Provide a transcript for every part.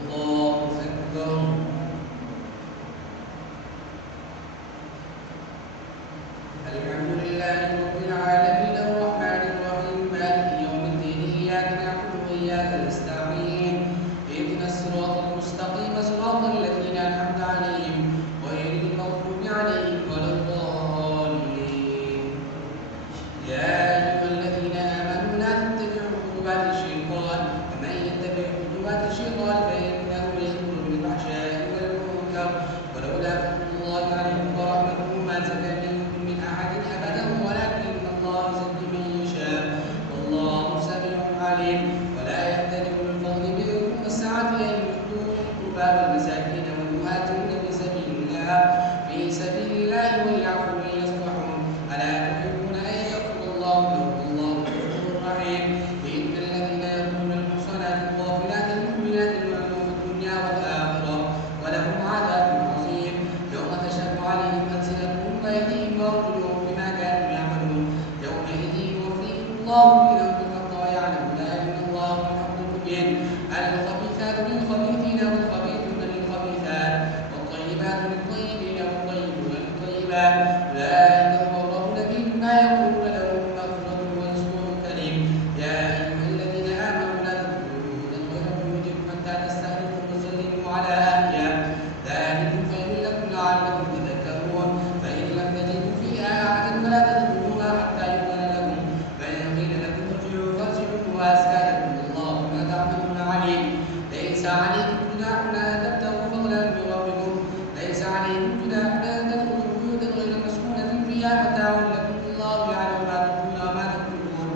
الله أكبر. الحمد لله رب العالمين الرحمن الرحيم مالك يوم الدين إياك نعبد وإياك نستعين اهدنا الصراط المستقيم صراط الذين أنعمت عليهم غير المغضوب عليهم ولا الضالين. يا أيها الذين آمنوا لا تتبعوا خطوات الشيطان ومن يتبع خطوات الشيطان فإنه يأمر بالفحشاء والمنكر ولولا فضل الله عليكم ورحمته ما زكى منكم من أحد أبدا ولكن الله يزكي من يشاء والله سميع عليم. ولا يأتل أولو الفضل منكم والسعة أن يؤتوا القربى والمساكين والمهاجرين في سبيل الله وليعفوا وليصفحوا ألا تحبون أن يغفر الله لكم والله غفور رحيم. إن الذين يرمون المحصنات الغافلات المؤمنات لعنوا في الدنيا والآخرة ولهم عذاب عظيم يوم تشهد عليهم ألسنتهم وأيديهم وأرجلهم بما كانوا يعملون يومئذ يوفيهم الله دينهم بالحق ويعلمون أن الله الحق المبين. الخبيثات للخبيثين والخبيثون للخبيثات والطيبات للطيبين والطيبون للطيبات أولئك مبرؤون مما يقولون لهم مغفرة ورزق كريم. يا أيها الذين آمنوا لا تدخلوا غير بيوتكم حتى تستأنسوا وتسلموا على أهلها ذلكم خير لكم لعلكم تذكرون. فإن لم تجدوا فيها أحدا فلا تدخلوها حتى يؤذن لكم فإن قيل لكم ارجعوا فارجعوا وأزكى لكم والله بما تعملون عليم. ليس عليكم جناح أن تبتغوا فضلا من ربكم ليس عليكم جناح أن تدخلوا بيوتا غير مسكونة فيها متاع لكم والله يعلم ما تبدون وما تكتمون.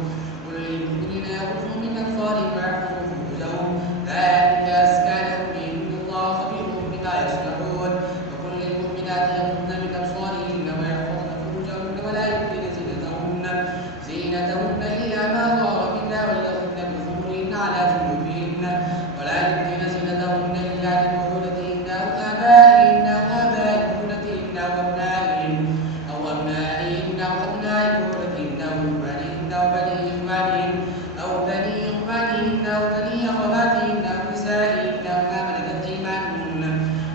قل للمؤمنين يغضوا من أبصارهم ويحفظوا فروجهم ذلك أزكى لهم إن الله خبير بما يصنعون. وقل للمؤمنات يغضن من أبصارهن ويحفظن فروجهن ولا يبدين زينتهن إلا ما ظهر منها وليضربن بخمرهن على جنوبهن ولا يبدين زينتهن إلا لبعولتهن أو آبائهن أو آباء بعولتهن أو أبنائهن أو أبناء بعولتهن أو إخوانهن أو بني إخوانهن أو بني إخوانهن أو بني أخواتهن أو نسائهن أو ما ملكت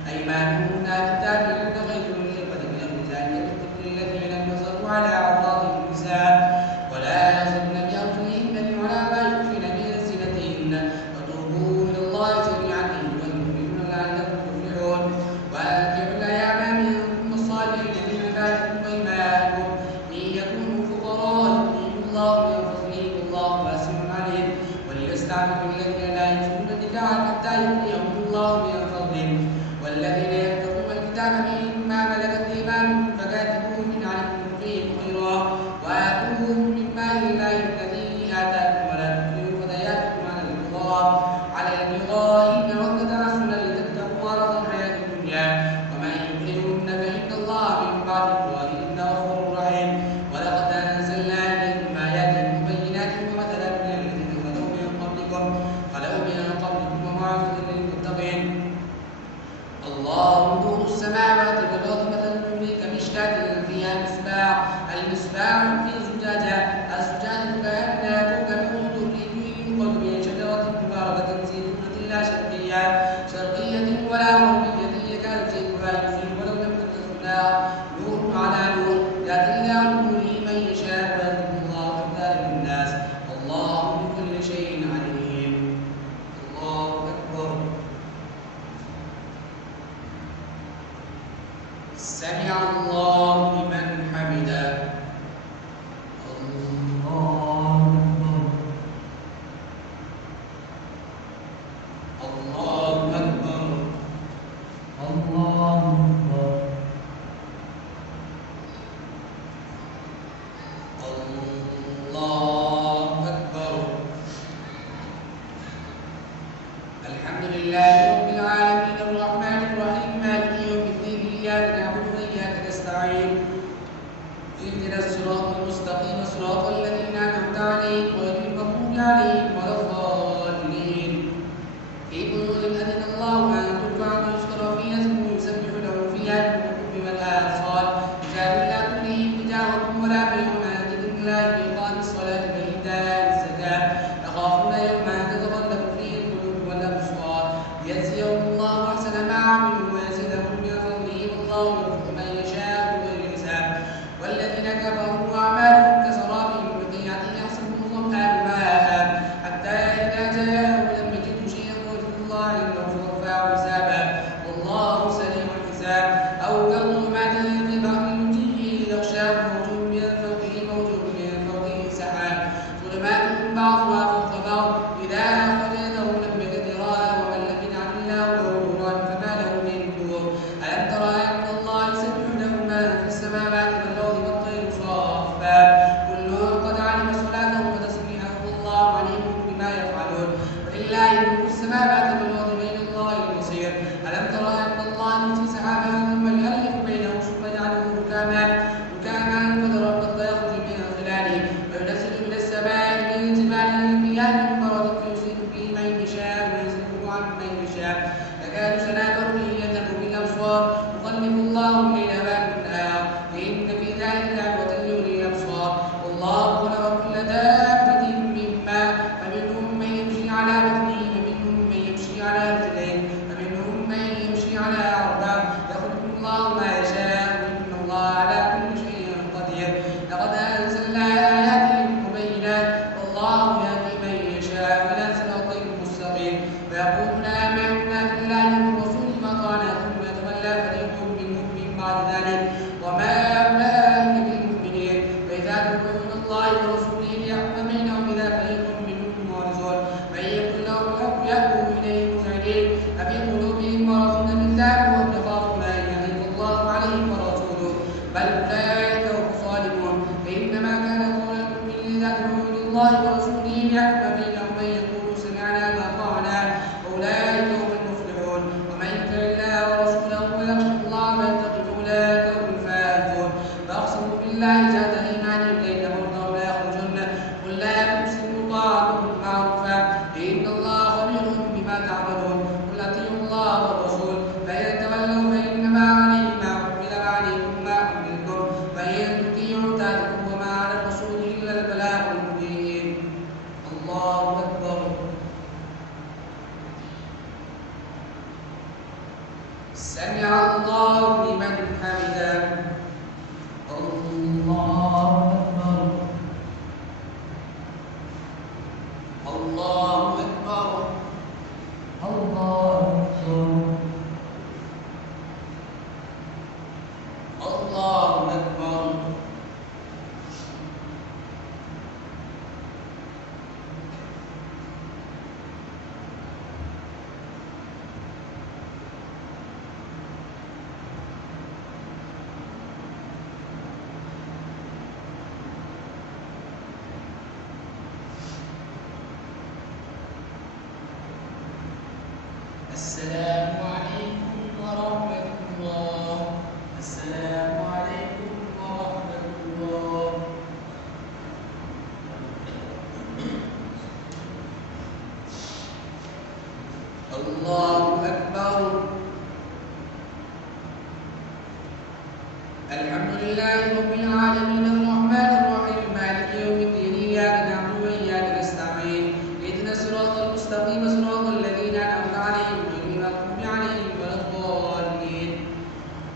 أيمانهن التابعين غير أولي الإربة من الرجال والطفل الذين لم يظهروا على عورات النساء ولا يضربن بأرجلهن ولا ما يخفين من زينتهن وتوبوا إلى الله جميعا أيها المؤمنون لعلكم تفلحون. وأنكحوا الأيام منكم والصالحين من عبادكم وإمائكم إن يكونوا فقراء يغنيهم الله من فضله والله واسع عليم. وليستعفف الذين لا يجدون نكاحا حتى يغنيهم الله من فضله والذين يبتغون الكتاب مما ملكت أيمانكم فكاتبوهم إن علمتم فيهم خيرا وآتوهم مما لله الذي آتاكم ولا تكرهوا فتياتكم على البغاء إن وقت تحسنا لتبتغوا عرض الحياة الدنيا ومن يكرهن فإن الله من بعد إكراههن غفور رحيم. ولقد أنزلنا إليكم آيات مبينات ومثلا من الذين خلوا من قبلكم وموعظة للمتقين. الله نور السماوات والأرض مثل نوره كمشكاة فيها المصباح في زجاجة الزجاجة كأنها كوكب دري يوقد من شجرة مباركة زيتونة لا شرقية ولا غربية يكاد زيتها يضيء ولو لم تمسسه نار نور على نور يهدي الله نوره من يشاء ويهدي الله أمثال للناس والله بكل شيء عليم. الله أكبر. سمع الله لمن حمده. الله أكبر. الله أكبر. الله أكبر. الحمد لله رب العالمين الرحمن الرحيم مالك يوم الدين إياك نعبد وإياك نستعين اهدنا الصراط المستقيم صراط الذين أنعمت عليهم غير المغضوب عليهم ولا الضالين. في بيوت أذن الله أن ترفع ويذكر فيها اسمه يسبح له فيها بالغدو والآصال رجال لا تلهيهم تجارة ولا بيع عن ذكر الله وإقام الصلاة ورسوله ليحكم بينهم إذا فريق منهم معرضون من يكن له الحق يحكم إليه مسعدين أفي قلوبهم مرض من ذاك وهم يخافون أن يحيف الله عليهم ورسوله بل أولئك هم الظالمون إنما كان قول المؤمنين إذا دعوا إلى الله ورسوله ليحكم بينهم أن يقولوا سمعنا وأطعنا أولئك هم المفلحون ومن يطع الله ورسوله ويخشى الله فيتقي أولئك هم الفائزون فأقسموا بالله جهد إيمانهم لئن أمرتهم ليخرجن قل لا تقسموا طاعتكم معروفا إن الله خبير بما تعملون قل أطيعوا الله والرسول فإن تولوا فإنما عليه ما حمل وعليكم ما حملتم فإن تطيعوا تهتدوا وما على الرسول إلا البلاغ المبين الله أكبر سمع الله لمن حمده الله أكبر الله أكبر الله أكبر الله أكبر السلام عليكم ورحمة الله السلام عليكم ورحمة الله الله أكبر الحمد لله رب العالمين الرحمن الرحيم مالك يوم الدين إياك نعبد وإياك نستعين اهدنا الصراط المستقيم صراط الذين أنعمت عليهم غير المغضوب عليهم ولا الضالين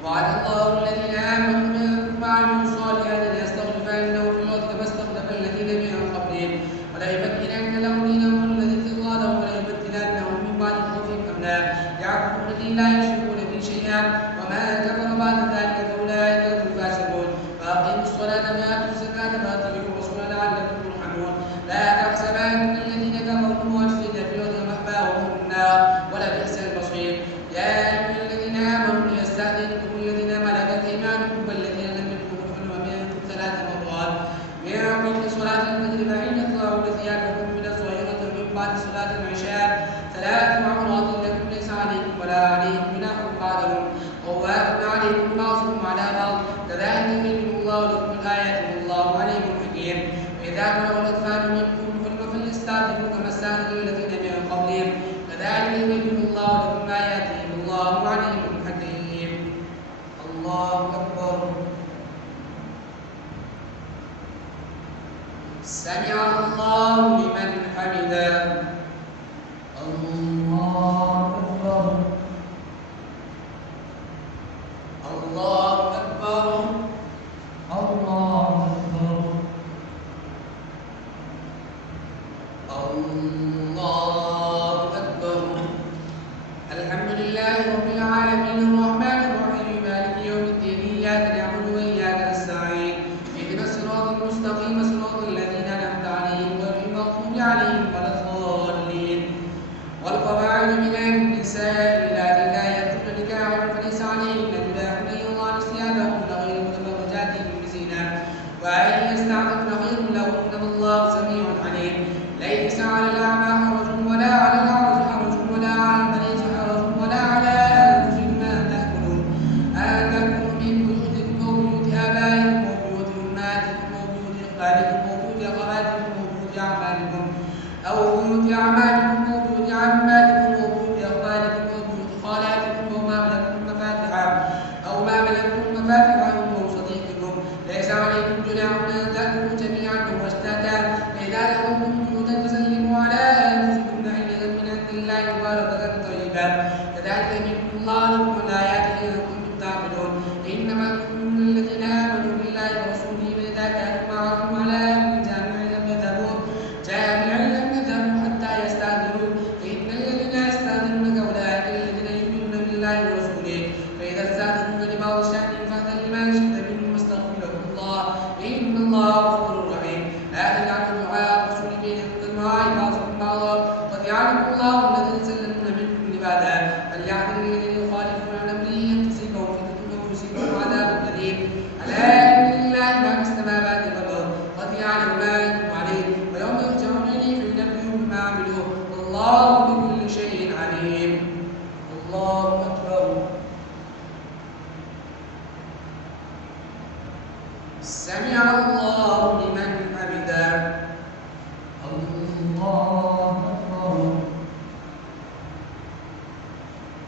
وعد الله الذين آمنوا منكم وعملوا الصالحات ليستخلفنهم في الأرض كما استخلف الذين من قبلهم وليمكنن لهم دينهم الذي ارتضى لهم وليبدلنهم من بعد خوفهم أمنا يعبدون الذين لا يشركون به شيئا وما كفر بعد ذلك فأولئك هم الفاسقون فأقيموا الصلاة وآتوا الزكاة وأطيعوا الرسول لعلكم ترحمون لا تحسبن الذين كفروا معجزين في الأرض ومأواهم النار ولبئس المصير يا أيها الذين آمنوا ليستأذنكم الذين ملكت أيمانكم والذين لم يدخلوا الحلم منكم 3 مرات من قبل صلاة الفجر فحين تضعون ثيابكم من الظهيرة ومن بعد صلاة العشاء 3 عورات لكم ليس عليكم ولا عليهم جناح بعدهم طواف عليكم بعضكم على بعض كذلك يبين الله لكم الآيات والله عليم حكيم وإذا بلغ الأطفال منكم الحلم فليستأذنوا كما استأذن الذين من قبلهم كذلك يبين الله لكم آياته والله عليم حكيم الله أكبر سمع الله لمن حمده الله أكبر الله أكبر الله أكبر الله أكبر الحمد لله رب العالمين الرحمن الرحيم مالك يوم الدين إياك نعبد وإياك نستعين اهدنا الصراط المستقيم صراط الذين أنعمت عليهم غير المغضوب عليهم ولا الضالين والقواعد من النساء اللاتي لا يأتون نكاحا فليس عليهن جناح أن يضعن ثيابهن غير متبرجات بزينة وأن يستعففن خير لهن والله سميع عليم ليس على الأعمى حرج ولا على الأعرج حرج ولا على المريض حرج ولا على أنفسكم أن تأكلوا من بيوتكم وبيوت آبائكم وبيوت أمهاتكم وبيوت إخوانكم وبيوت أخواتكم وبيوت أعمالكم أو بيوت أعمالكم وبيوت عماتكم وبيوت أخوالكم وبيوت خالاتكم وما ملكتم مفاتحه أو ما ملكتم مفاتحه وصديقكم ليس عليكم جناح أن تأكلوا جميعا واشتاتا فإذا دخلتم بيوتا فسلموا على أنفسكم تحية من عند الله مباركة طيبة كذلك يبين الله لكم الآيات إن كنتم تعقلون إنما المؤمنون الذين آمنوا بالله ورسوله فإذا كانوا معكم على أمر جامع لم يذهبوا حتى يستأذنوا إن الذين يستأذنونك أولئك الذين يؤمنون بالله ورسوله فإذا استأذنوك لبعض شأنهم فأذن لما شئت منهم واستغفر لهم الله إن الله غفور رحيم والله بكل شيء عليم. الله أكبر. سمع الله لمن حمده. الله أكبر.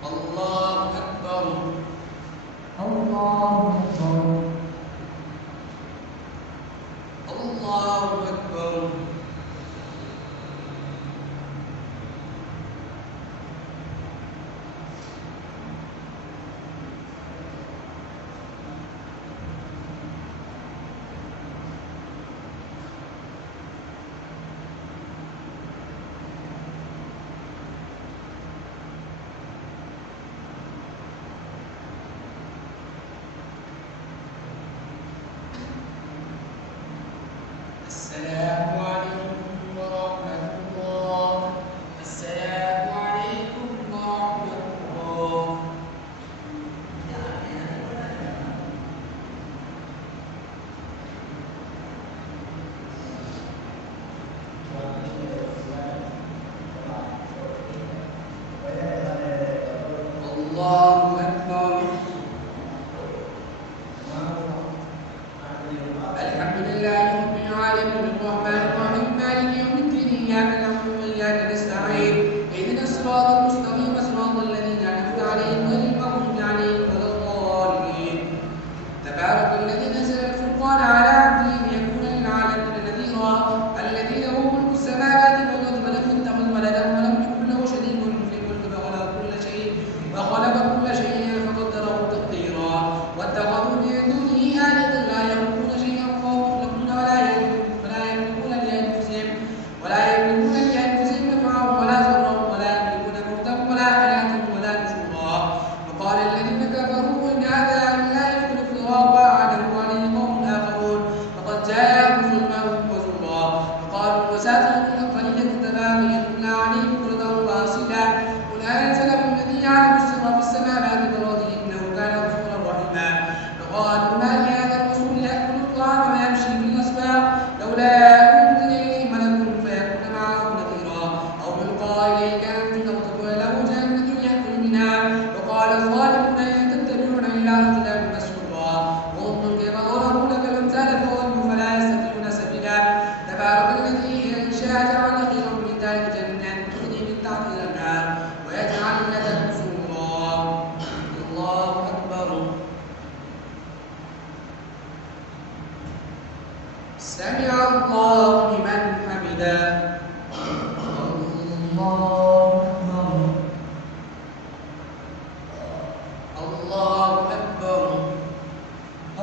الله أكبر. الله أكبر. الله أكبر. السلام عليكم ورحمة الله. السلام عليكم ورحمة الله. الله أكبر. الحمد لله رب العالمين الرحمن الرحيم مالك يوم الدين إياك نعبد وإياك نستعين اهدنا الصراط المستقيم صراط الذين أنعمت عليهم غير المغضوب عليهم ولا الضالين. تبارك الذي نزل الفرقان على عبده ليكون للعالمين نذيرا الذي له ملك السماوات والأرض ولم يتخذ ولدا ولم يكن له شريك في الملك فخلق كل شيء فقدره تقديرا واتخذوا من دونه آلهة لا يخلقون شيئا وهم يخلقون ولا يملكون لأنفسهم نفعا ولا ضرا ولا يملكون موتا ولا حياة ولا نشورا. وقال الذين كفروا إن هذا إلا إفك افتراه وأعانه عليه قوم آخرون فقد جاءهم ظلما وزورا. وقالوا وساطير الأولين اكتتبا فيتملى عليه بكرة وأصيلا قل أنزله الذي يعلم السر في السماوات والأرض إنه كان غفورا رحيما. وقالوا ما لهذا الرسول يأكل الطعام ويمشي في الأسواق لولا أنزل إليه ملك فيكون معه نذيرا أو يلقى إليه كنز أو تكون له جنة يأكل منها. وقال الظالمون إن تتبعون إلا رجلا مسحورا. وانظر كيف ضربوا لك الأمثال فضلوا فلا يستطيعون سبيلا. تبارك الذي إن شاء جعل خيرا من ذلك جنات تجري من تحتها الأنهار ويجعل لك قصورا. الله أكبر. سمع الله لمن حمده. الله أكبر. الله أكبر.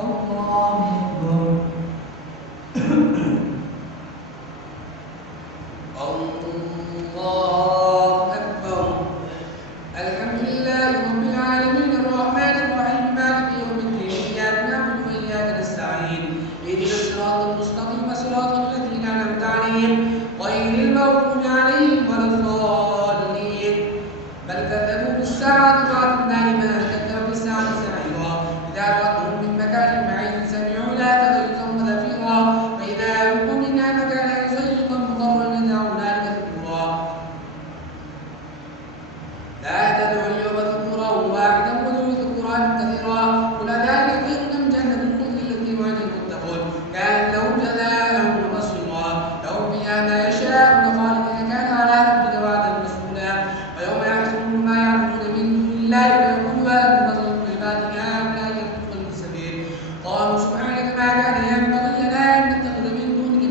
الله أكبر. الله أكبر. الحمد لله رب العالمين الرحمن الرحيم مالك يوم الدين إياك نعبد وإياك نستعين اهدنا الصراط المستقيم صراط الذين أنعمت عليهم غير المغضوب عليهم ولا الضالين. بل كذبوا بالساعة فأعطنا لما كذبوا بالساعة سعيرا. إذا رأتهم من مكان بعيد سمعوا لا تغيظا وزفيرا فإذا ألقوا منها مكانا ضيقا مقرا دعوا هنالك ثبورا. لا تدعوا اليوم ثبورا واحدا وادعوا ثبورا كثيرا. قل ذلك خير أم جنة الخلد التي وعد المتقون كانت لهم جزاء ومصيرا. لهم فيها ما يشاءون خالدين كان على ربك وعدا مسئولا. ويوم يحشرهم ما يعبدون من دون الله فيقول هذا المثل الطيبات هؤلاء يدخلون السبيل. قالوا سبحانك ما كان ينبغي لنا أن نتخذ من دونك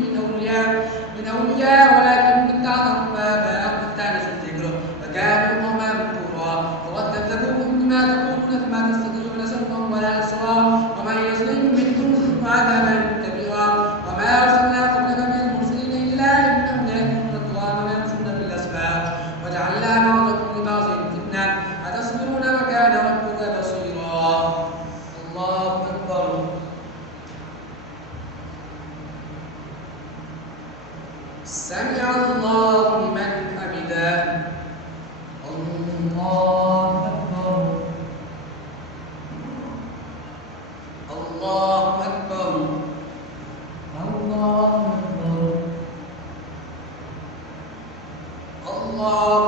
من أولياء ولكن اتخذهم آباءهم حتى نسوا الذكر فكانوا قوما بكورا. وقد كذبوكم بما تقولون فما تستطيعون سمعا ولا نصرا ومن يظلم منكم نذقه عذابا كبيرا. وما أرسلنا قبلك من المرسلين إلا إنهم ليأكلون الطعام ويمشون في الأسواق وجعلنا بعضكم لبعض فتنة أتصبرون وكان ربك بصيرا. الله أكبر. سمع الله لمن حمده. الله أكبر. الله أكبر. الله أكبر. الله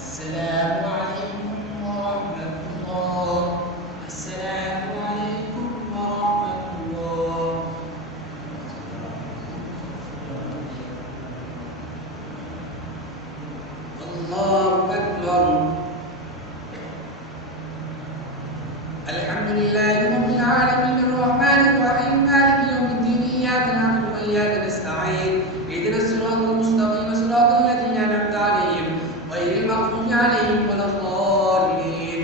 السلام عليكم ورحمة الله. السلام عليكم ورحمة الله. الله أكبر. الحمد لله رب العالمين الرحمن الرحيم مالك يوم الدين إياك نعبد وإياك نستعين اهدنا الصراط المستقيم صراط الذين أنعمت عليهم غير المغضوب عليهم ولا الضالين.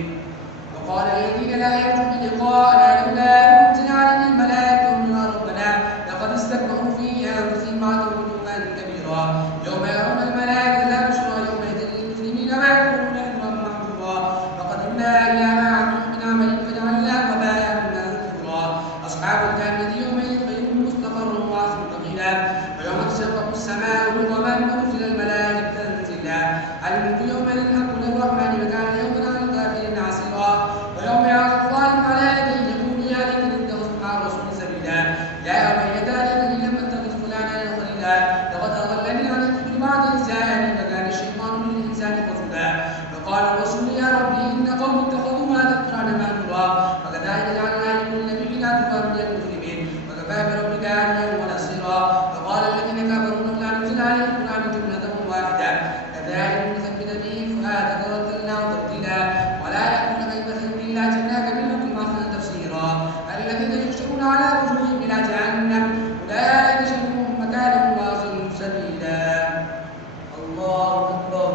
وقال الذين لا يرجون لقاءنا لولا أنزل علينا الملائكة قالوا ربنا لقد استكبروا في أنفسهم وعتوا علوا كبيرا يوم يرون الملائكة لا بشرى يومئذ للمجرمين ما يكونون إلا محجورا وقدمنا إلى ما عملوا من عمل فجعلناه هباء منثورا. أصحاب الجنة يومئذ خير مستقر وأحسن مقيلا ويوم تشقق السماء بالغمام ونزل الملائكة تنزيلا. الملك يومئذ الحق للرحمن وكان يوما على الكافرين عسيرا. ويوم يعرض الظالم على يديه يقول يا ليتني اتخذت مع الرسول سبيلا يا ويلتى ليتني لم اتخذ فلانا خليلا لقد اضلني عن الذكر بعد إذ جاءني وكان الشيطان للانسان خذولا. فقال الرسول يا ربي ان قوم اتخذوا هذا القران مهجورا وكذلك جعلنا لكل نبي عدوا من المجرمين وكفى بربك هاديا ونصيرا. فقال الذين كفروا لولا نزل عليه القران جمله واحده كذلك نثبت به فؤادك ورتلناه ترتيلا. ولا يكون كيف الا جئناك بالحكم احسن تفسيرا. الذين يحشرون على وجوههم الى جهنم اولئك شر مكانا واضل سبيلا. الله اكبر.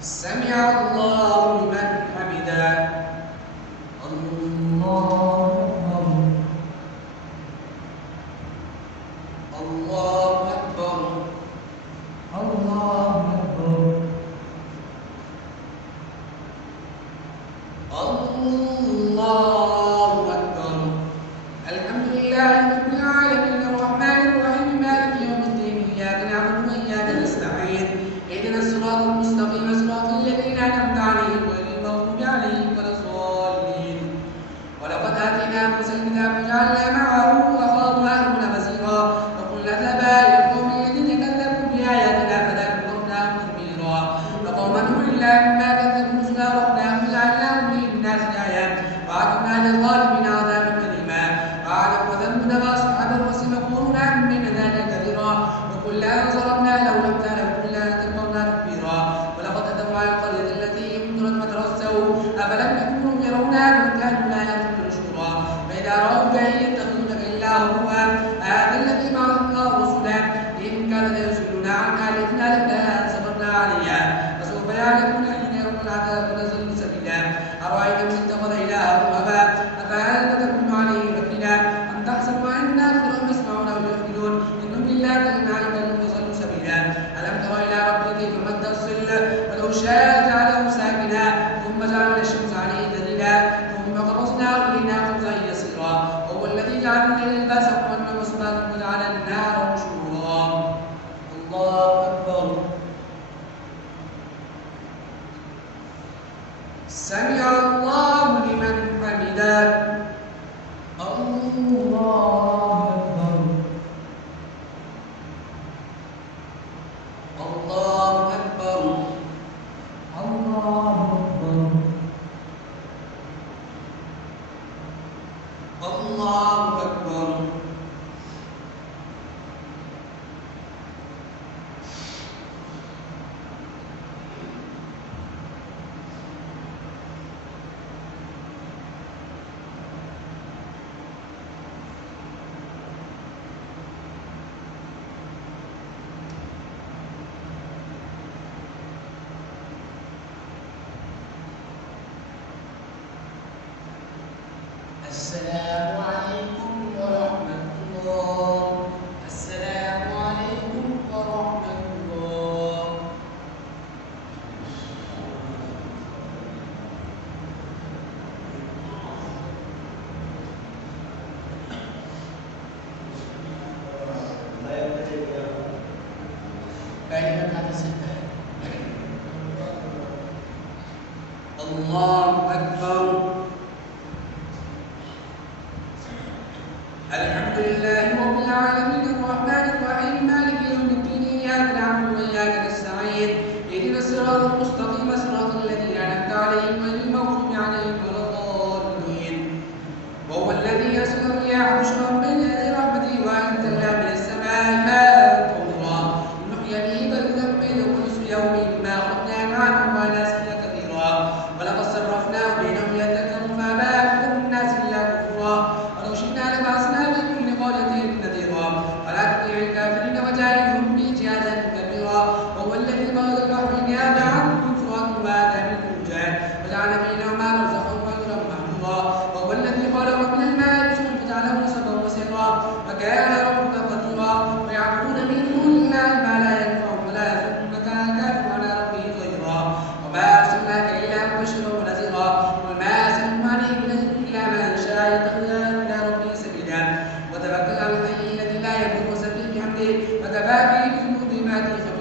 سمع الله لمن حمده. الله اكبر. الله أكبر. الله أكبر. الله أكبر. الحمد لله رب العالمين الرحمن الرحيم مالك يوم الدين إياك نعبد وإياك نستعين اهدنا الصراط المستقيم صراط الذين أنعمت عليهم غير المغضوب عليهم ولا الضالين. ولقد آتينا موسى الكتاب وجعلنا معه أخاه هارون وزيرا فقلنا اذهبا إلى القوم الذين كذبوا بآياتنا فدمرناهم تدميرا. فقوم نوح لما كذبوا رسلا أغرقناهم وجعلناهم للناس آية وأعتدنا للظالمين عذابا أليما. وعادا وثمود وأصحاب الرس وقرونا من ذلك كثيرا وكلا ضربنا له الأمثال وكلا تبرنا تكبيرا. ولقد أتوا على القرية التي أمطرت مطر السوء أفلم يكونوا يرونها بل كانوا لا يرجون نشورا. فإذا رأوك إن يتخذونك إلا هزوا هذا الذي بعث الله رسلا إن كانوا ليصدون عن آلهتنا لولا أن صبرنا عليها فسوف يعلمون حين يرون العذاب ونزل سبيلا. أرأيت من اتخذ إلهه هواه أفأنت تكون عليه وكيلا أم تحسب أن أكثرهم يسمعون أو يعقلون إنهم إلا كلمة عليك أن تصلوا سبيلا. ألم تر إلى ربك كيف مد الظل ولو شاء جعله ساكنا ثم جعلنا الشمس عليه دليلا ثم قبضناه إلينا قبضا يسيرا. وهو الذي جعل الليل لباسا والنهار سباتا وجعل النار نشورا. الله أكبر. سمع الله لمن حمده. الله أكبر. الله أكبر. الله أكبر. الله أكبر. السلام عليكم ورحمة الله. السلام عليكم ورحمة الله. كلمة الستة. الله أكبر. الحمد لله رب العالمين الرحمن الرحيم مالك يوم الدين إياك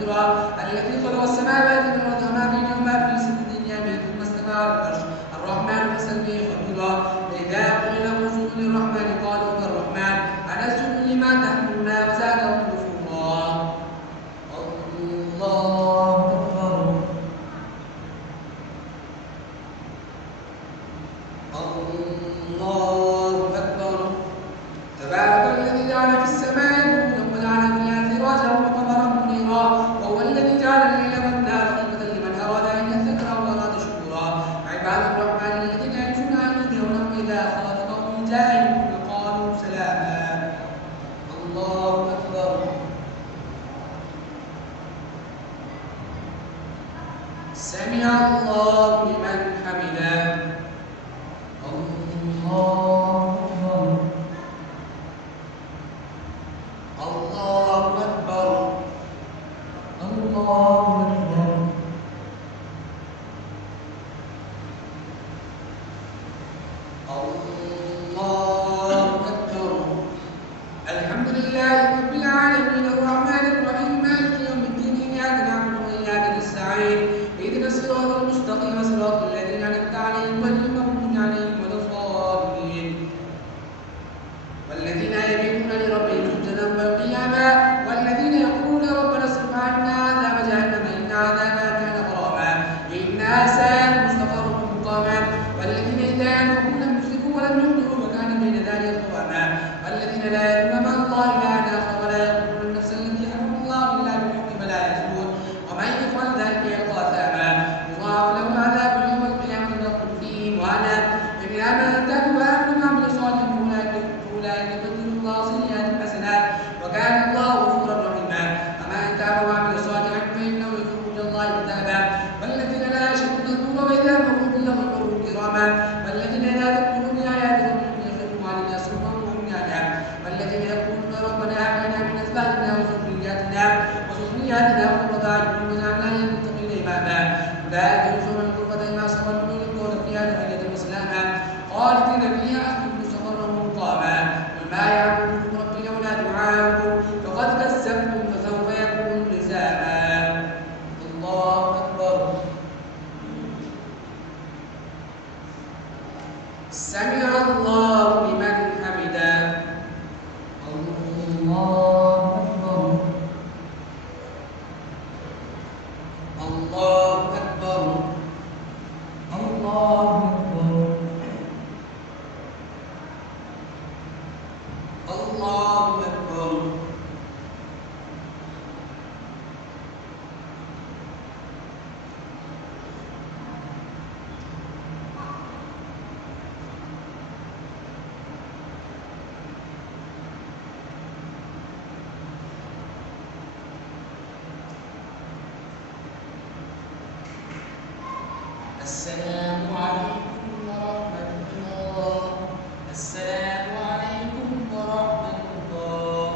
قديرا الذي خلق السماوات والأرض وما بينهما في 6 أيام ثم استوى على العرش الرحمن فاسأل به خبيرا فإذا قيل لهم اسجدوا للرحمن قالوا كالرحمن أنسجد لما تأمرنا وزادهم نفورا. الله أكبر الله أكبر. تبارك الذي جعل في السماء نورا وجعل فيها سراجا وقمرا منيرا وهو الذي جعل الليل والنهار خلفة لمن أراد أن يذكر أو أراد شكورا. عباد الرحمن الذين يمشون على الأرض هونا وإذا خاطبهم الجاهلون قالوا سلاما. الله أكبر. سمع الله لمن حمده. الله أكبر. الله أكبر. الله أكبر. الله أكبر. الحمد لله رب العالمين الرحمن الرحيم مالك يوم الدين إياك نعبد وإياك نستعين اهدنا الصراط المستقيم صراط الذين أنعمت عليهم غير المغضوب عليهم ولا الضالين. والذين يبيتون لربهم سجدا والقياما والذين يقولون ربنا اصرف عنا عذاب جهنم إن عذابها كان غراما إنها ساءت مستقرا مقاما. والذين إذا أنفقوا لم يسرفوا ولم يقتروا وكان بين ذلك قواما. والذين لا يدعون مع الله إلها آخر ولا يقتلون النفس التي حرم الله إلا بالحق ولا يزنون ومن يفعل ذلك يلقى أثاما يضاعف له العذاب يوم القيامة يخلد فيه مهانا إلا من تاب وآمن وعمل صالحا أولئك يبدل الله سيئات حسنات وكان الله غفورا رحيما. أما إن تاب وعمل صالحا فإنه يتوب إلى الله متابا. والذين لا يشهدون الزور وإذا مروا باللغو مروا كراما. والذين لا يذكرون بآيات ربهم يخرجون علينا سرا وعميانا. والذين يقولون ربنا هب لنا من أزواجنا وذرياتنا قرة أعين واجعلنا للمتقين إماما. أولئك يدخلون الغرفة بما صبروا يلقون فيها تحية وسلاما خالدين فيها حسبهم مستقرا مقاما. قل ما يعبد بكم ربي لولا دعاؤكم فقد كذبتم فسوف يكون لزاما. الله أكبر. سمع الله لمن حمده. الله أكبر. الله أكبر. الله أكبر. الله أكبر. السلام عليكم ورحمة الله. السلام عليكم ورحمة الله.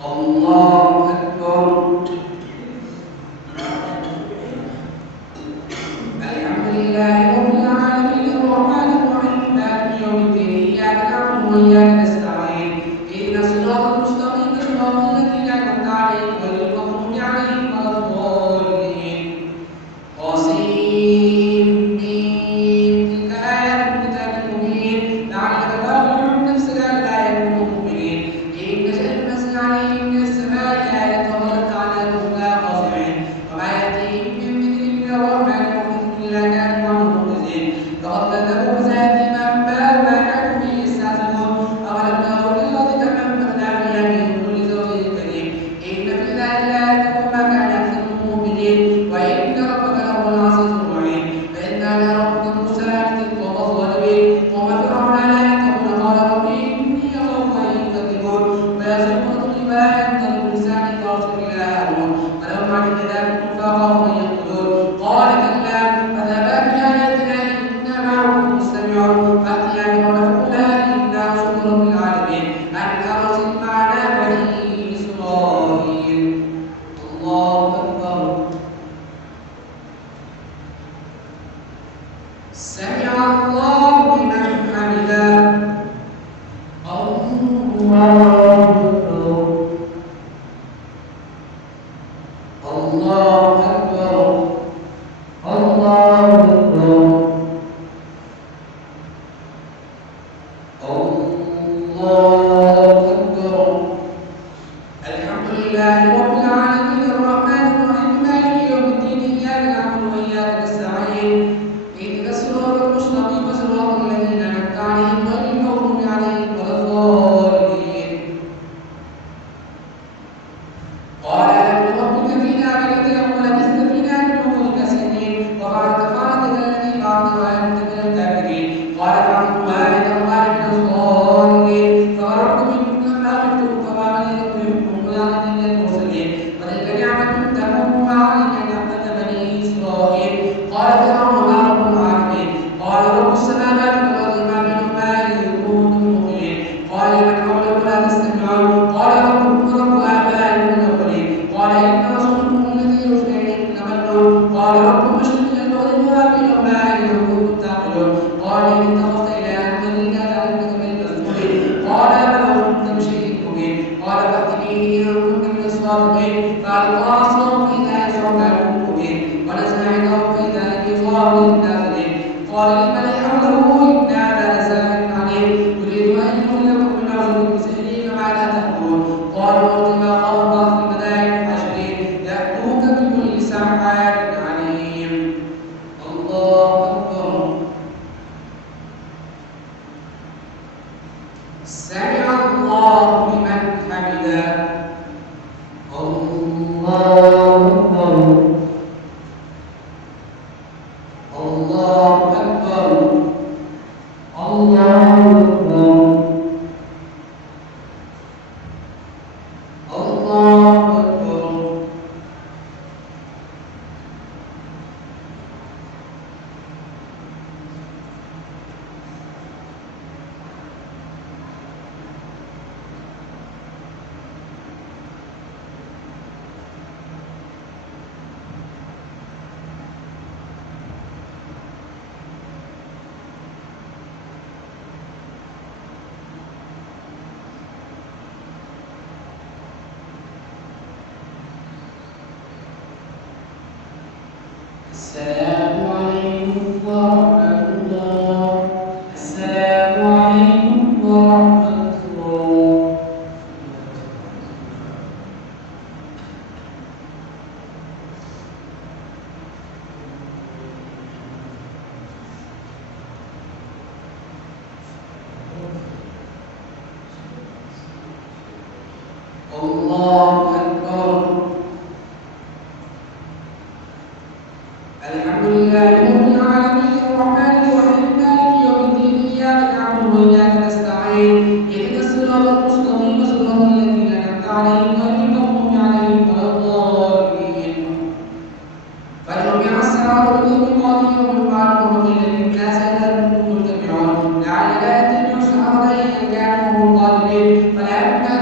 الله أكبر. الحمد لله رب العالمين الرحمن الرحيم مالك يوم الدين إياك نعبد وإياك نستعين اهدنا الصراط المستقيم صراط الذين أنعمت عليهم غير المغضوب عليهم ولا الضالين. طاسيم تلك آيات الكتاب المبين لعلك باخع نفسك ألا يكونوا مؤمنين إن نشأ ننزل عليهم من السماء آية فظلت على أنهم لا خاشعين وما يأتيهم من ذكر من الرحمن محدث إلا كانوا عنه معرضين لقد كذبوا بآياتنا فأنبأوا ما كانوا به يستهزئون فلما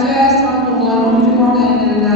جاء سعد الله في فرعون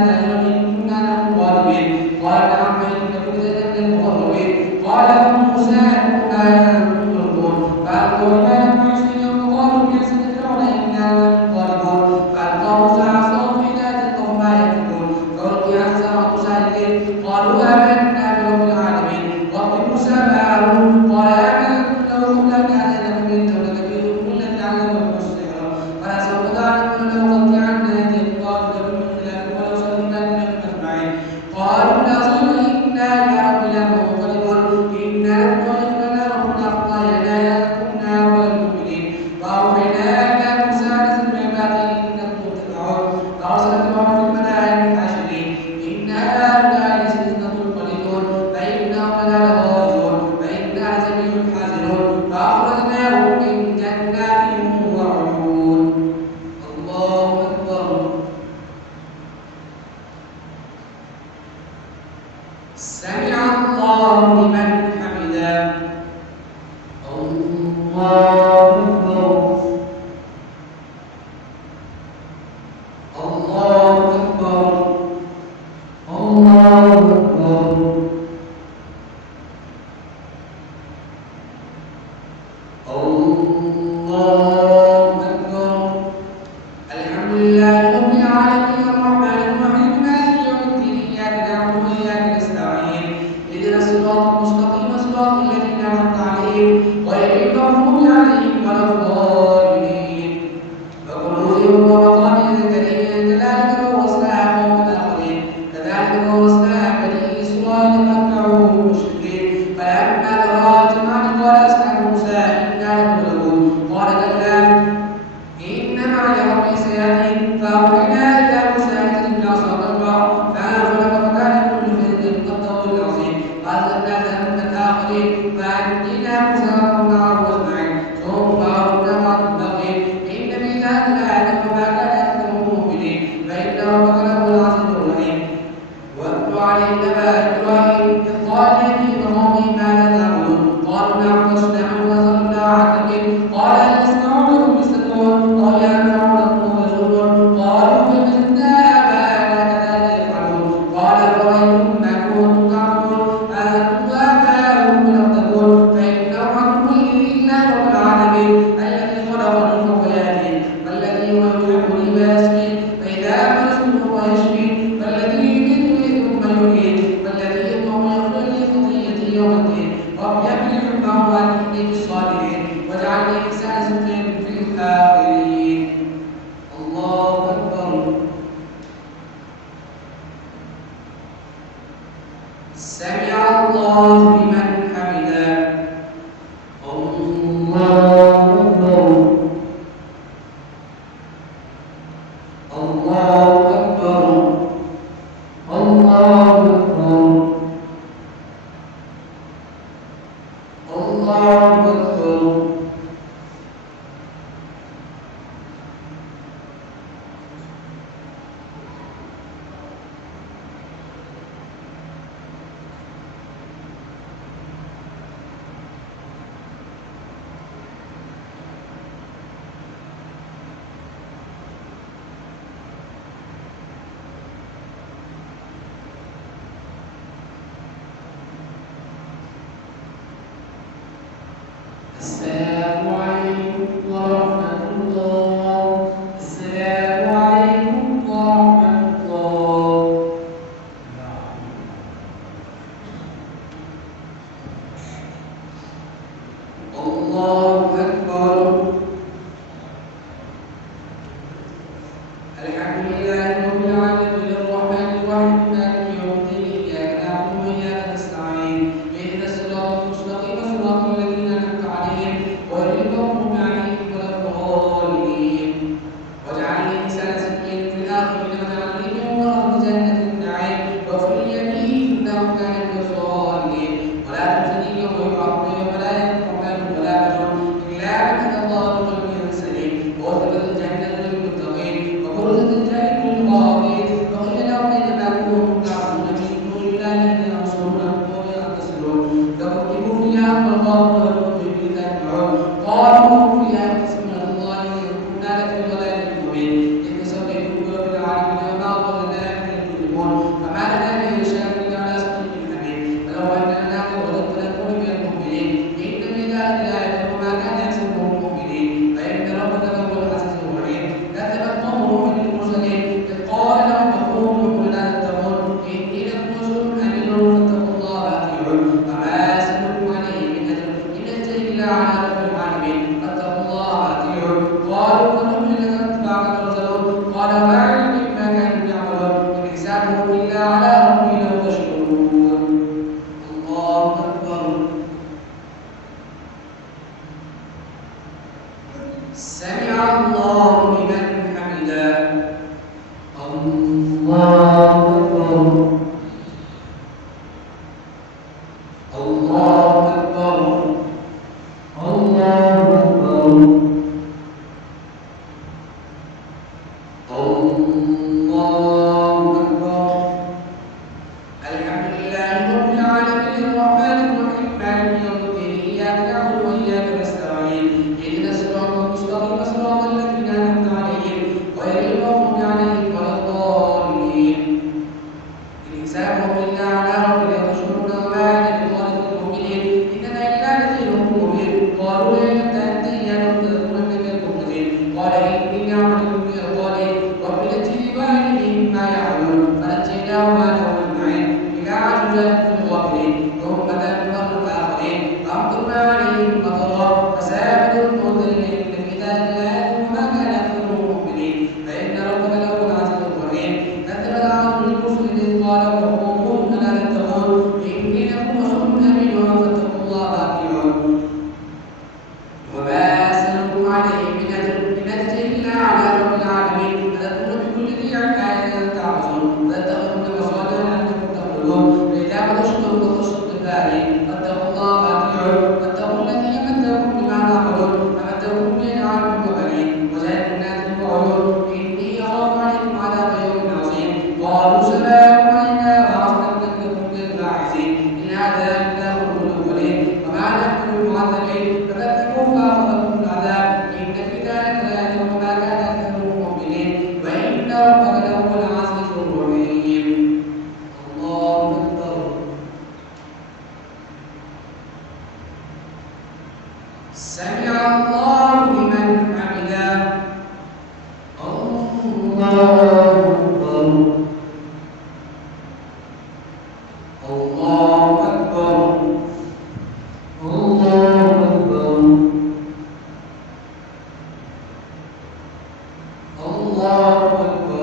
السلام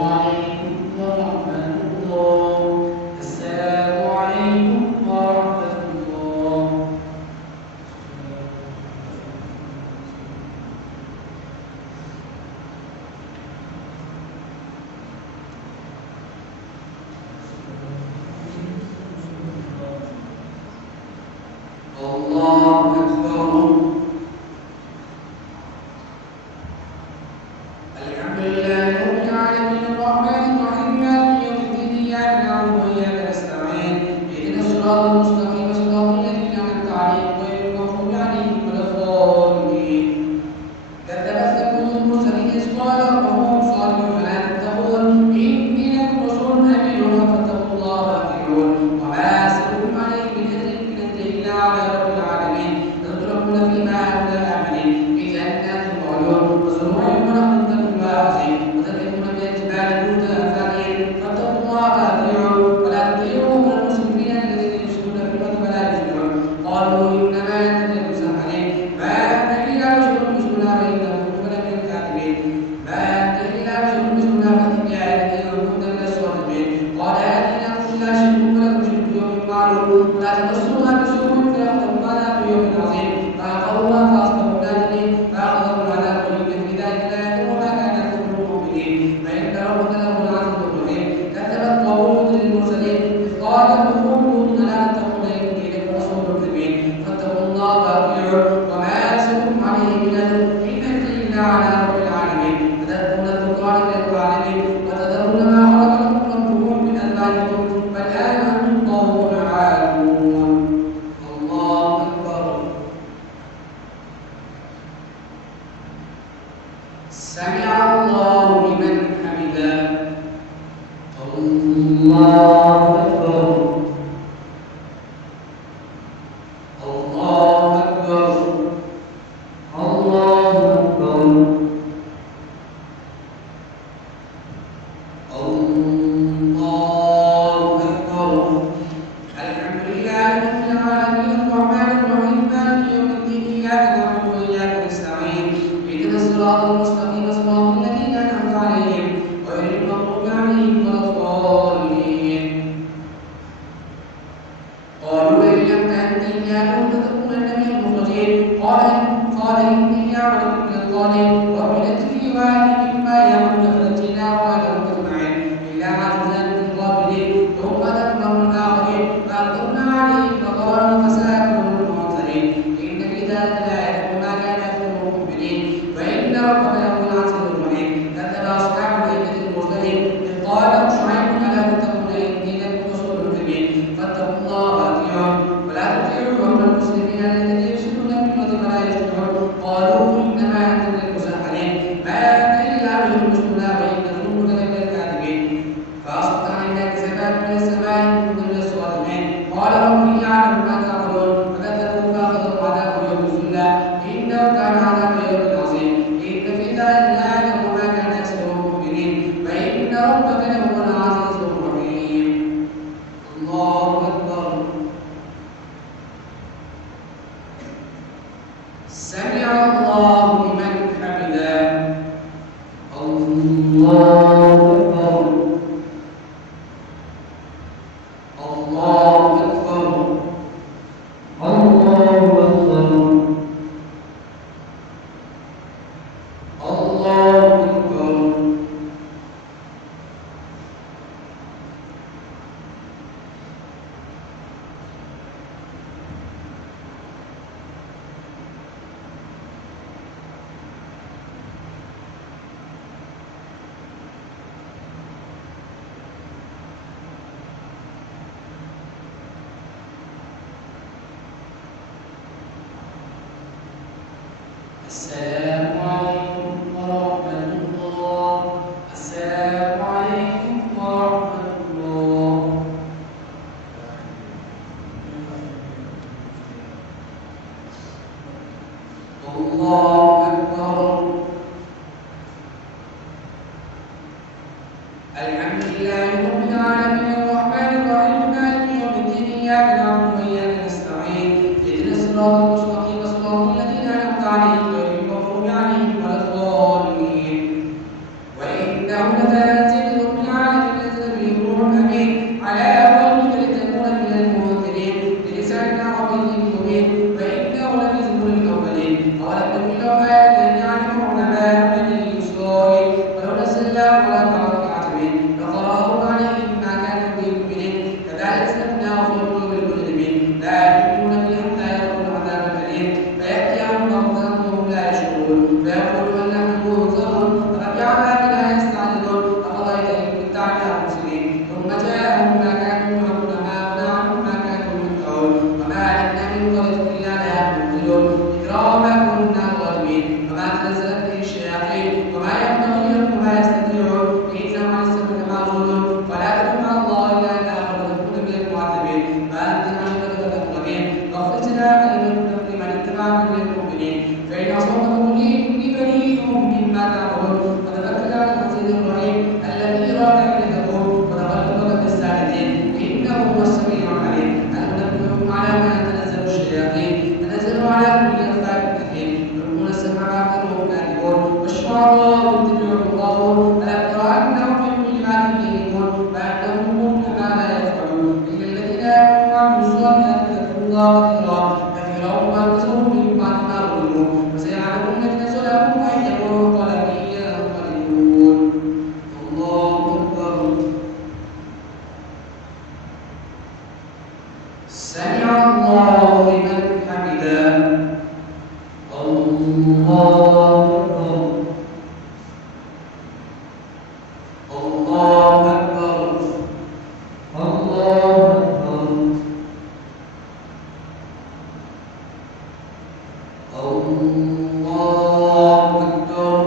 عليكم ورحمة الله. السلام عليكم ورحمة الله. الحمد لله رب العالمين الرحمن الرحيم مالك يوم الدين إياك نعبد وإياك نستعين اهدنا الصراط المستقيم صراط الذين أنعمت عليهم غير المغضوب عليهم ولا الضالين وإنه لتنزيل رب العالمين نزل به الروح الأمين على قلبك لتكون من المنذرين بلسان عربي مبين وإنه لذكر للأولين أولم نكن لهم آية يعلم علماء بني إسرائيل ولو نزلناه على بعض فقرأوا عليهم ما كانوا به مؤمنين كذلك سلكناه في قلوب المجرمين لا يؤمنون به حتى يروا العذاب الأليم فيأتيهم بغتة وهم لا يشعرون فيقولوا هل نحن منظرون أفبعذابنا يستعجلون أفرأيت إن كنت على مسلمين ثم جاءهم ما كانوا يوعدون هؤلاء عنهم ما كانوا ينكرون وما أهلكنا من قرية إلا لها منذرون ذكرى وما كنا ظالمين وما تنزلت به الشياطين وما ينبغي لهم وما يستطيعون إنهم عن السبيل فلا تدع مع الله إلا أن آخر تكون من المعذبين فأنت عن شجرة المكرمين واغفر لنا لمن اتبعك من المؤمنين فإن أصابكم لي بريء مما تعملون وتبكل على العزيز الرحيم الذي يراك حين تقول وتقلبك في الساجدين إنه هو السميع العليم هل ننبئكم على ما تنزل الشياطين تنزل على كل أفاك أثيم يلقون السمع وأكثرهم كاذبون والشعراء يتبعهم الغاوون ألم تر أنهم في كل واد يهيمون فأنهم كما لا يفعلون إلا الذين آمنوا وعملوا الصالحات ذكروا الله كثيرا وانتصروا من بعد ما ظلموا وسيعلمون الذين ظلموا أي منقلب ينقلبون الله أكبر سمع الله لمن حمده الله أكبر الله أكبر الله أكبر الله أكبر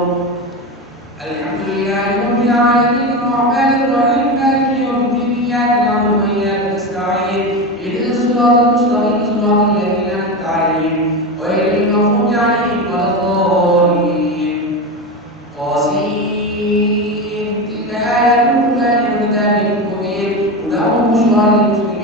الحمد لله رب العالمين الرحمن الرحيم مالك يوم الدين إياك نعبد وإياك نستعين اهدنا الصراط المستقيم صراط الذين أنعمت عليهم غير المغضوب عليهم ولا الضالين طاسين تلك آيات القرآن والكتاب المبين هدى وبشرى للمسلمين